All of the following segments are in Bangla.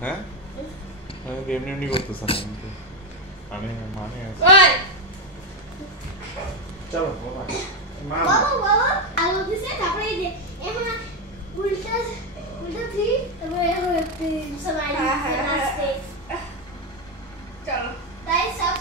হ্যাঁ আমি এমনি এমনি করতেছ না কিন্তু আমি মানে চলো বাবা বাবা আলো দিছে তারপরে এই যে এখন উল্টা উল্টা থ্রি তারপরে এখন একটু সবাই নাচতে চলো তাই সব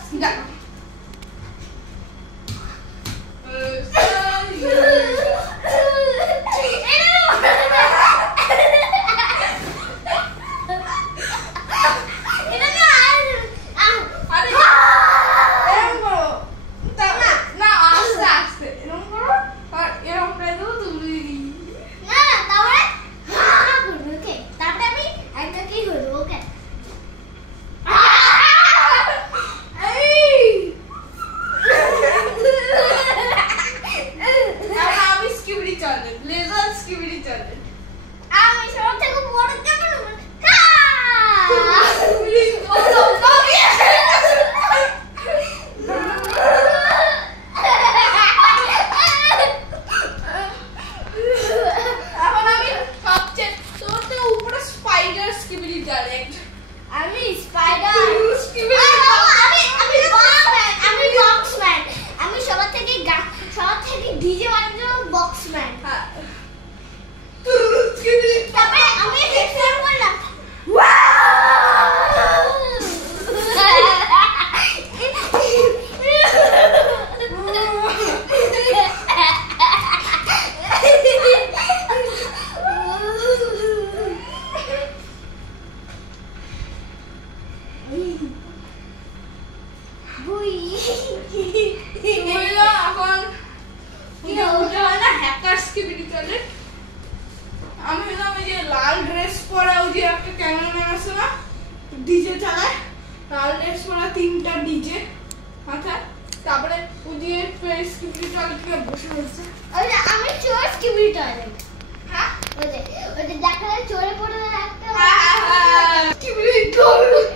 আমি হলাম ওই যে লাল ড্রেস পরা ওই যে একটা ক্যামেরাম্যান আছে না ডিজে চালায় লাল ড্রেস পরা তিনটা ডিজে মাথায় তারপরে ওই যে স্কিপিটি টয়লেটে বসে রয়েছে আমি চোর স্কিপিটি টয়লেট হ্যাঁ ওই যে দেখা যায় চোরে পড়ে একটা স্কিপিটি টয়লেট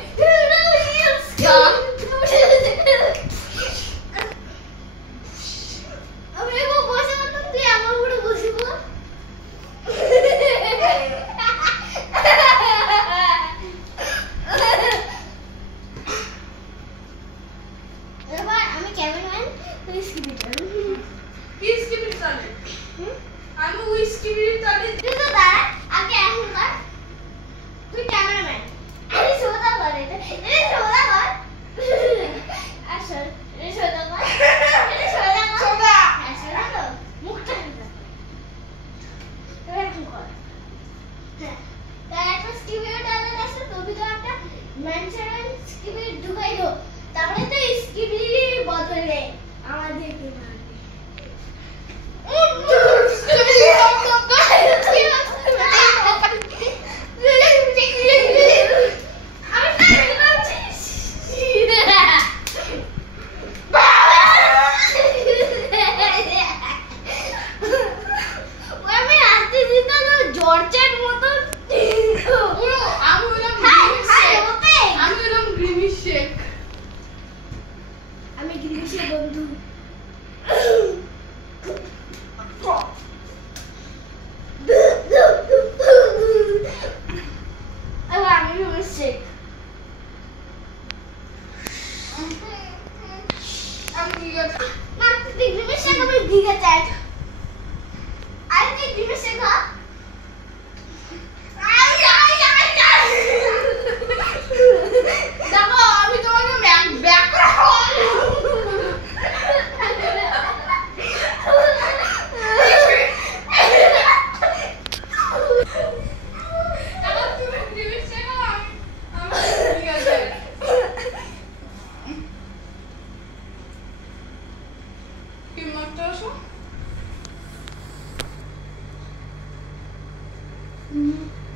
আমি এবার বসে বললাম তুই আমার উপরে বসিব এবার আমি ক্যামেরাম্যান তুই স্কিপিটার কি স্কিপিটি টয়লেট আমি ওই স্কিপিটি টয়লেট তুই তো দাঁড়া আগে এখন কর তুই ক্যামেরাম্যান আরে সোদা কর এটা সোদা কর আসল এটা সোদা কর এটা সোদা কর সোদা সোদা তো মুখটা সোদা এরকম কর হ্যাঁ তার একটা স্কিপিটি টয়লেট আছে তোর ভিতরে একটা ম্যানশন স্কিপিটি ঢুকাই দাও তারপরে তো স্কিপিটি বদলে আমাদের কি মারবে জর্জের মতো আমি গ্রিমিশের বন্ধু আমি গ্রিমিশের না তুই গ্রিমিশের আমি দিকে চাই আরে তুই গ্রিমিশের খা দেখো আমি তোমাকে ব্যাক করে Mm-hmm.